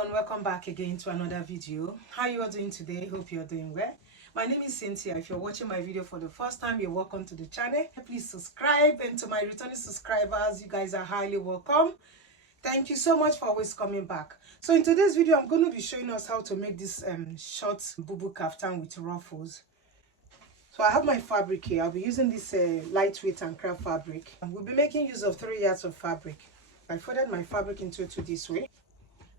everyone, welcome back again to another video. How you all doing today? Hope you're doing well. My name is Cynthia. If you're watching my video for the first time, you're welcome to the channel. Please subscribe, and to my returning subscribers, you guys are highly welcome. Thank you so much for always coming back. So in today's video, I'm going to be showing us how to make this short Bubu Kaftan with ruffles. So I have my fabric here. I'll be using this lightweight and craft fabric. We'll be making use of 3 yards of fabric. I folded my fabric into two this way.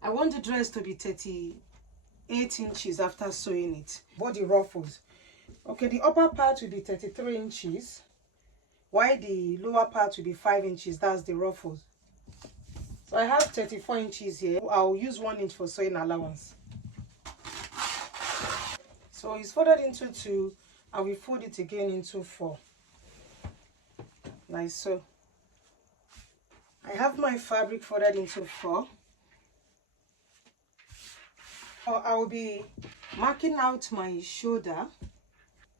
I want the dress to be 38 inches after sewing it. Body ruffles. Okay, the upper part will be 33 inches, while the lower part will be 5 inches. That's the ruffles. So I have 34 inches here. I'll use 1 inch for sewing allowance. So it's folded into 2. I will fold it again into 4. Like so. I have my fabric folded into 4. I will be marking out my shoulder.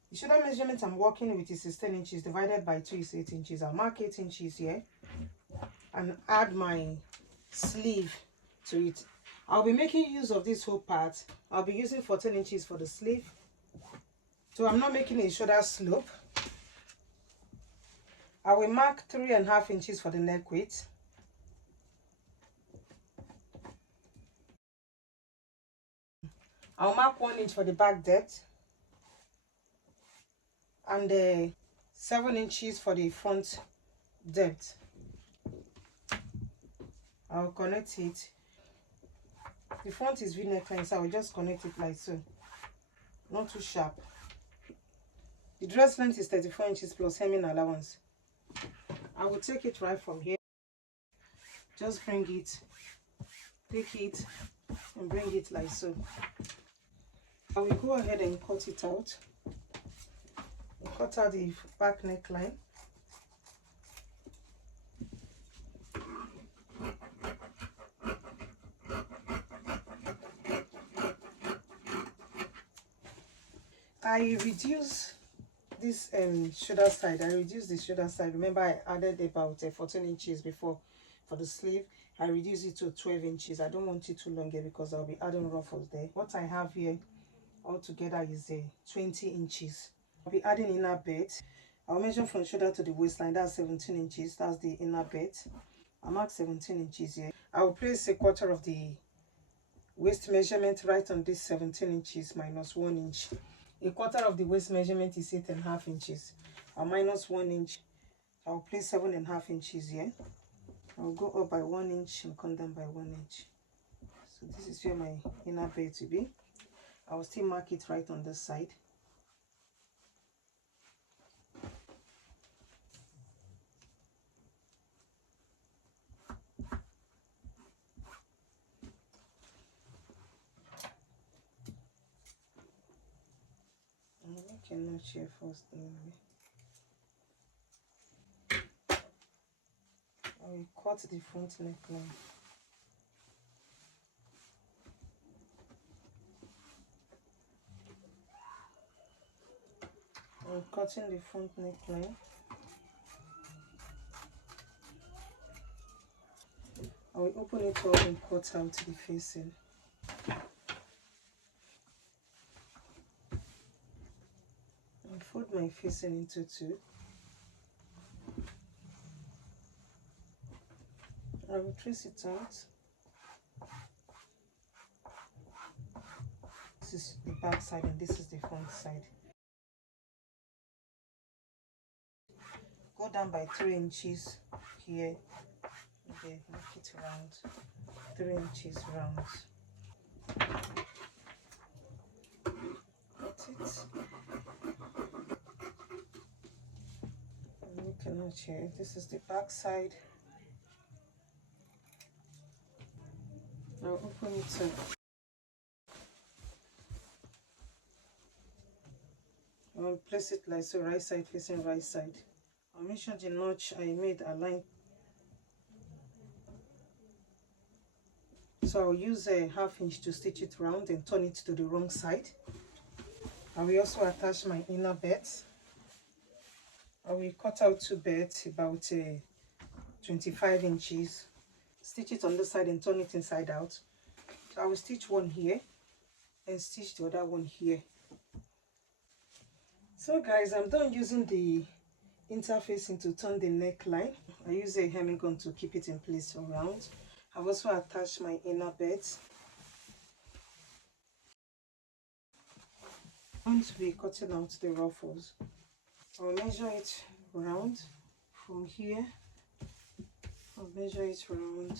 The shoulder measurement I'm working with is 16 inches divided by 2 is 8 inches. I'll mark 8 inches here and add my sleeve to it. I'll be making use of this whole part. I'll be using 14 inches for the sleeve. So I'm not making a shoulder slope. I will mark 3.5 inches for the neck width. I'll mark 1 inch for the back depth and 7 inches for the front depth. I'll connect it. The front is V-neckline, so I'll just connect it like so. Not too sharp. The dress length is 34 inches plus hemming allowance. I will take it right from here. Just bring it, take it, and bring it like so. I will go ahead and cut it out. Cut out the back neckline. I reduce this shoulder side. I reduce the shoulder side. Remember, I added about 14 inches before for the sleeve. I reduce it to 12 inches. I don't want it too long here because I'll be adding ruffles there. What I have here altogether is 20 inches. I'll be adding inner belt. I'll measure from shoulder to the waistline. That's 17 inches. That's the inner belt. I'll mark 17 inches here. I will place a quarter of the waist measurement right on this 17 inches minus 1 inch. A quarter of the waist measurement is 8.5 inches. I'll minus 1 inch. I'll place 7.5 inches here. I'll go up by 1 inch and come down by 1 inch. So this is where my inner belt will be. I will still mark it right on this side. I'll make a notch here first anyway. I will cut the front neckline. I'm cutting the front neckline. I will open it up and cut out the facing. I'll fold my facing into 2. I will trace it out. This is the back side and this is the front side. Go down by 3 inches here. Okay, make it round. 3 inches round. Cut it. Make a notch here. This is the back side. Now open it up. I'll place it like so, right side facing right side. I'll make sure the notch I made align. So I'll use a 1/2 inch to stitch it round and turn it to the wrong side. I will also attach my inner belt. I will cut out 2 belts about 25 inches. Stitch it on this side and turn it inside out. So I will stitch one here and stitch the other one here. So guys, I'm done using the interfacing to turn the neckline. I use a hemming gun to keep it in place around. I've also attached my inner belt. I'm going to be cutting out the ruffles. I'll measure it round from here. I'll measure it round.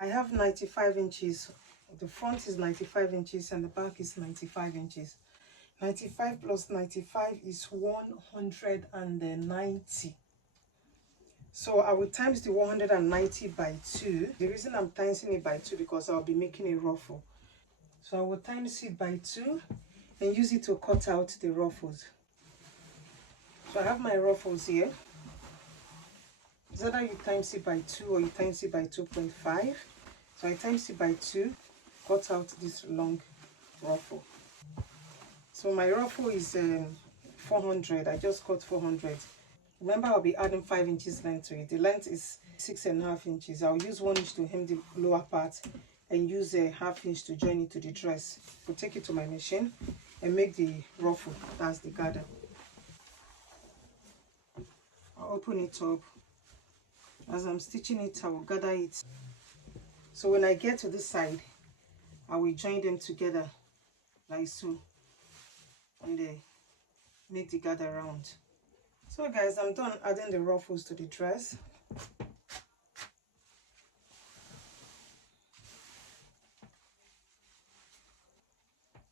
I have 95 inches. The front is 95 inches and the back is 95 inches. 95 plus 95 is 190. So I will times the 190 by 2. The reason I'm timesing it by 2 because I'll be making a ruffle. So I will times it by 2 and use it to cut out the ruffles. So I have my ruffles here. It's either you times it by 2 or you times it by 2.5. So I times it by 2, cut out this long ruffle. So my ruffle is 400. I just cut 400. Remember, I'll be adding 5 inches length to it. The length is 6.5 inches. I'll use 1 inch to hem the lower part and use a ½ inch to join it to the dress. I'll take it to my machine and make the ruffle. That's the garter. I'll open it up. As I'm stitching it, I will gather it. So when I get to this side, I will join them together like so, and make the gather round. So guys, I'm done adding the ruffles to the dress.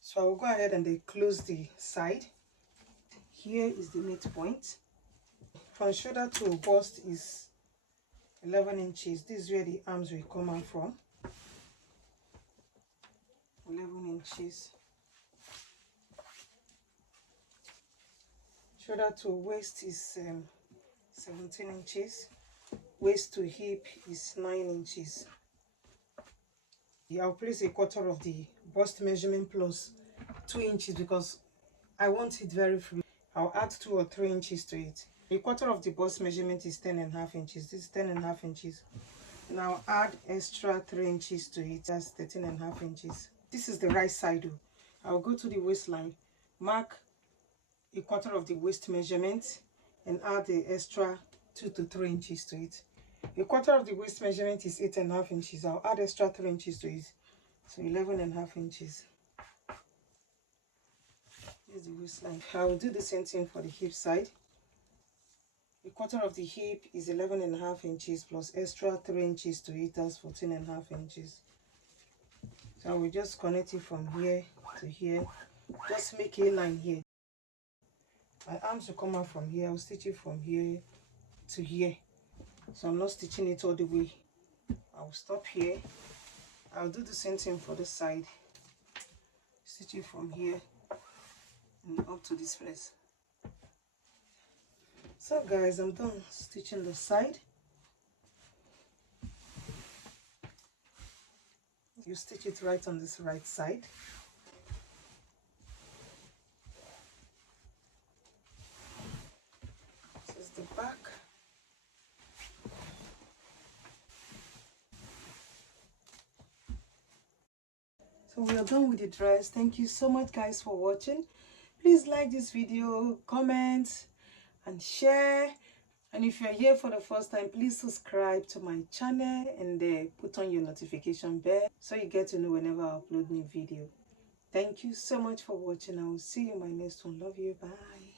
So I will go ahead and then close the side. Here is the midpoint. From shoulder to bust is 11 inches. This is where the arms will come out from. 11 inches. Shoulder to waist is 17 inches. Waist to hip is 9 inches. I'll place a quarter of the bust measurement plus 2 inches because I want it very free. I'll add 2 or 3 inches to it. A quarter of the bust measurement is 10.5 inches. This is 10.5 inches. Now add extra 3 inches to it. That's 13.5 inches. This is the right side though. I'll go to the waistline, mark a quarter of the waist measurement and add the extra 2 to 3 inches to it. A quarter of the waist measurement is 8.5 inches. I'll add extra 3 inches to it. So 11.5 inches. Here's the waistline. I will do the same thing for the hip side. A quarter of the hip is 11.5 inches plus extra 3 inches to it. That's 14.5 inches. So I will just connect it from here to here. Just make a line here. My arms will come out from here. I'll stitch it from here to here. So I'm not stitching it all the way. I'll stop here. I'll do the same thing for the side. Stitch it from here and up to this place. So guys, I'm done stitching the side. You stitch it right on this right side. This is the back. So we are done with the dress. Thank you so much guys for watching. Please like this video, comment and share. And if you're here for the first time, please subscribe to my channel and put on your notification bell so you get to know whenever I upload new video. Thank you so much for watching. I will see you in my next one. Love you. Bye.